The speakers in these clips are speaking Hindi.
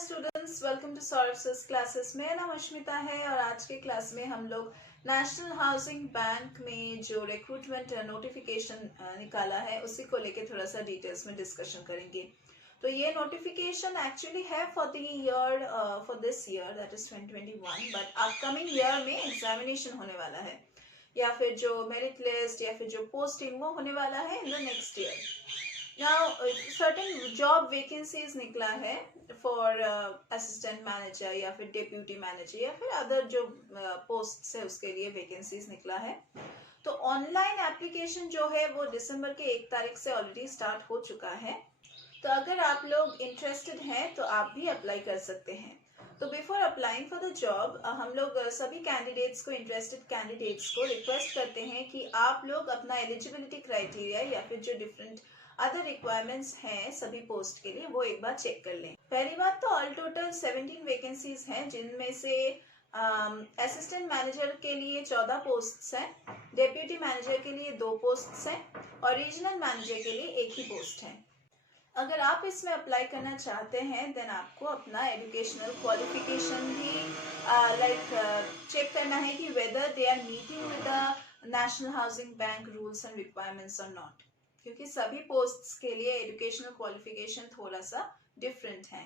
Students, welcome to Saurabh classes. मेरा नाम अश्मिता है और आज के क्लास में हम लोग नेशनल हाउसिंग बैंक में जो रिक्रूटमेंट नोटिफिकेशन निकाला है उसी को लेके थोड़ा सा डिटेल्स में डिस्कशन करेंगे। तो ये नोटिफिकेशन एक्चुअली है for the year for this year that is 2021, but upcoming year में एग्जामिनेशन होने वाला है या फिर जो मेरिट लिस्ट या फिर जो पोस्टिंग वो होने वाला है in the next year. Now, certain job vacancies निकला है फॉर असिस्टेंट मैनेजर या फिर डेप्यूटी मैनेजर या फिर अदर जो पोस्ट है उसके लिए वैकेंसीज निकला है। तो ऑनलाइन एप्लीकेशन जो है वो दिसंबर के 1 तारीख से ऑलरेडी स्टार्ट हो चुका है। तो अगर आप लोग इंटरेस्टेड हैं तो आप भी अप्लाई कर सकते हैं। तो before applying for the job हम लोग सभी कैंडिडेट्स को इंटरेस्टेड कैंडिडेट्स को रिक्वेस्ट करते हैं कि आप लोग अपना एलिजिबिलिटी क्राइटेरिया या फिर जो डिफरेंट अदर रिक्वायरमेंट्स हैं सभी पोस्ट के लिए वो एक बार चेक कर लें। पहली बात तो ऑल टोटल 17 वैकेंसीज हैं, जिनमें से असिस्टेंट मैनेजर के लिए 14 पोस्ट्स हैं, डेप्यूटी मैनेजर के लिए 2 पोस्ट्स हैं और रीजनल मैनेजर के लिए 1 ही पोस्ट है। अगर आप इसमें अप्लाई करना चाहते हैं देन आपको अपना एजुकेशनल क्वालिफिकेशन भी चेक करना है कि whether they are meeting with the national housing bank rules and requirements और नॉट, क्योंकि सभी पोस्ट्स के लिए एजुकेशनल क्वालिफिकेशन थोड़ा सा डिफरेंट है।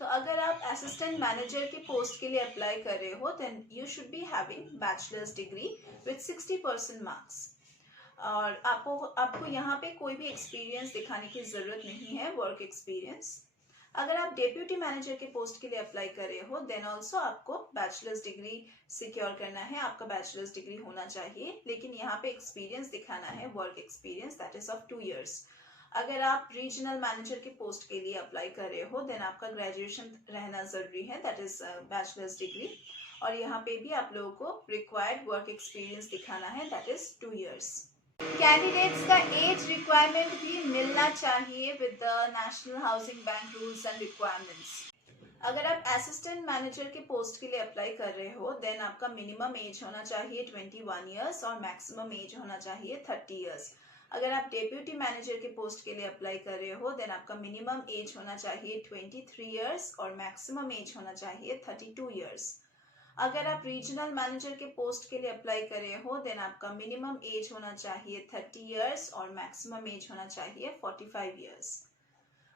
तो अगर आप असिस्टेंट मैनेजर की पोस्ट के लिए अप्लाई कर रहे हो then you should be having bachelors degree with 60% marks और आपको यहाँ पे कोई भी एक्सपीरियंस दिखाने की जरूरत नहीं है, वर्क एक्सपीरियंस। अगर आप डेप्यूटी मैनेजर के पोस्ट के लिए अप्लाई कर रहे हो देन ऑल्सो आपको बैचलर्स डिग्री सिक्योर करना है, आपका बैचलर्स डिग्री होना चाहिए, लेकिन यहाँ पे एक्सपीरियंस दिखाना है, work experience that is of 2 years। अगर आप रीजनल मैनेजर के पोस्ट के लिए अप्लाई कर रहे हो देन आपका ग्रेजुएशन रहना जरूरी है, दैट इज बैचलर्स डिग्री, और यहाँ पे भी आप लोगों को रिक्वायर्ड वर्क एक्सपीरियंस दिखाना है, दैट इज 2 years। कैंडिडेट्स का एज रिक्वायरमेंट भी मिलना चाहिए with the national housing bank rules and requirements. अगर आप असिस्टेंट मैनेजर के पोस्ट के लिए अप्लाई कर रहे हो देन आपका मिनिमम एज होना चाहिए 21 years और मैक्सिमम एज होना चाहिए 30 years। अगर आप डेप्यूटी मैनेजर के पोस्ट के लिए अप्लाई कर रहे हो देन आपका मिनिमम एज होना चाहिए 23 years और मैक्सिमम एज होना चाहिए 32 years। अगर आप रीजनल मैनेजर के पोस्ट के लिए अप्लाई कर रहे हो देन आपका मिनिमम एज होना चाहिए 30 years और मैक्सिमम एज होना चाहिए 45 years।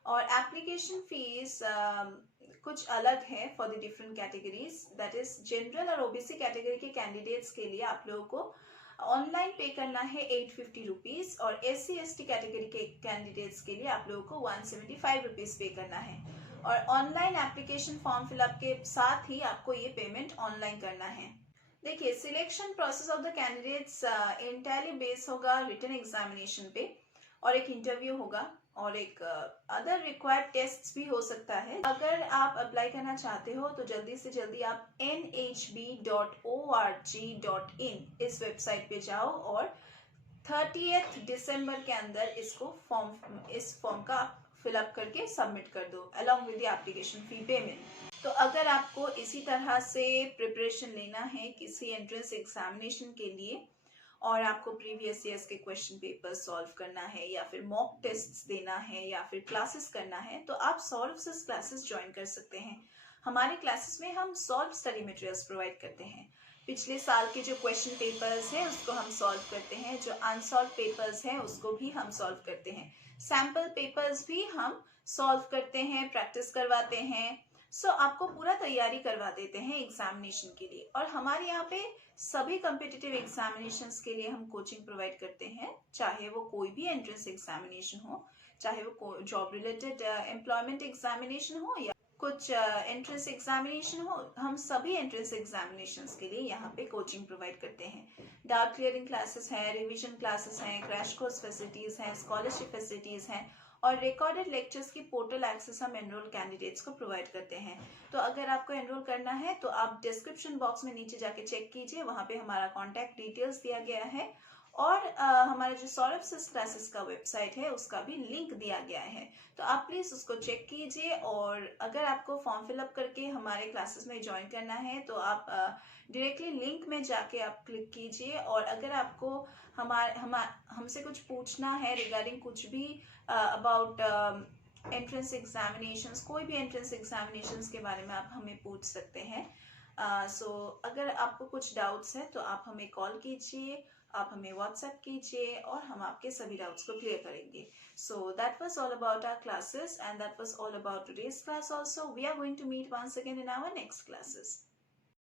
और एप्लीकेशन फीस कुछ अलग है for the different categories, that is general और ओबीसी कैटेगरी के कैंडिडेट्स के लिए आप लोगों को ऑनलाइन पे करना है 850 रुपीज और SC/ST कैटेगरी के कैंडिडेट्स के लिए आप लोगों को 175 रुपीज पे करना है। और ऑनलाइन एप्लीकेशन फॉर्म फिलअप के साथ ही आपको ये पेमेंट ऑनलाइन करना है। देखिए, selection process of the candidates entirely base होगा रिटन एग्जामिनेशन पे और एक इंटरव्यू होगा और एक अदर रिक्वायर्ड टेस्ट्स भी हो सकता है। अगर आप अप्लाई करना चाहते हो तो जल्दी से जल्दी आप nhb.org.in इस वेबसाइट पे जाओ और 30 दिसंबर के अंदर इस फॉर्म का फिलअप करके सबमिट कर दो along with the application fee payment. तो अगर आपको इसी तरह से प्रिपरेशन लेना है किसी एंट्रेंस एग्जामिनेशन के लिए और आपको प्रीवियस ईयर्स के क्वेश्चन पेपर सॉल्व करना है या फिर मॉक टेस्ट्स देना है या फिर क्लासेस करना है तो आप सौरभ क्लासेस ज्वाइन कर सकते हैं। हमारे क्लासेस में हम सॉल्व स्टडी मटेरियल्स प्रोवाइड करते हैं। पिछले साल के जो क्वेश्चन पेपर्स हैं उसको हम सॉल्व करते हैं, जो अनसॉल्व पेपर्स हैं उसको भी हम सॉल्व करते हैं, सैम्पल पेपर्स भी हम सॉल्व करते हैं, प्रैक्टिस करवाते हैं। सो आपको पूरा तैयारी करवा देते हैं एग्जामिनेशन के लिए। और हमारे यहाँ पे सभी कॉम्पिटिटिव एग्जामिनेशंस के लिए हम कोचिंग प्रोवाइड करते हैं, चाहे वो कोई भी एंट्रेंस एग्जामिनेशन हो, चाहे वो जॉब रिलेटेड एम्प्लॉयमेंट एग्जामिनेशन हो या कुछ एंट्रेंस एग्जामिनेशन हो, हम सभी एंट्रेंस एग्जामिनेशंस के लिए यहाँ पे कोचिंग प्रोवाइड करते हैं। डाउट क्लियरिंग क्लासेस हैं, रिवीजन क्लासेस हैं, क्रैश कोर्स फैसिलिटीज हैं, स्कॉलरशिप फैसिलिटीज हैं और रिकॉर्डेड लेक्चर्स की पोर्टल एक्सेस हम एनरोल कैंडिडेट्स को प्रोवाइड करते हैं। तो अगर आपको एनरोल करना है तो आप डिस्क्रिप्शन बॉक्स में नीचे जाके चेक कीजिए, वहाँ पे हमारा कॉन्टैक्ट डिटेल्स दिया गया है और हमारा जो सौरभ क्लासेस का वेबसाइट है उसका भी लिंक दिया गया है, तो आप प्लीज उसको चेक कीजिए। और अगर आपको फॉर्म फिलअप करके हमारे क्लासेस में ज्वाइन करना है तो आप डायरेक्टली लिंक में जाके आप क्लिक कीजिए। और अगर आपको हमसे कुछ पूछना है रिगार्डिंग कुछ भी अबाउट एंट्रेंस एग्जामिनेशंस, कोई भी एंट्रेंस एग्जामिनेशंस के बारे में आप हमें पूछ सकते हैं। सो अगर आपको कुछ डाउट्स हैं तो आप हमें कॉल कीजिए, आप हमें व्हाट्सएप कीजिए और हम आपके सभी डाउट्स को क्लियर करेंगे। So that was all about our classes and that was all about today's class also. We are going to meet once again in our next classes.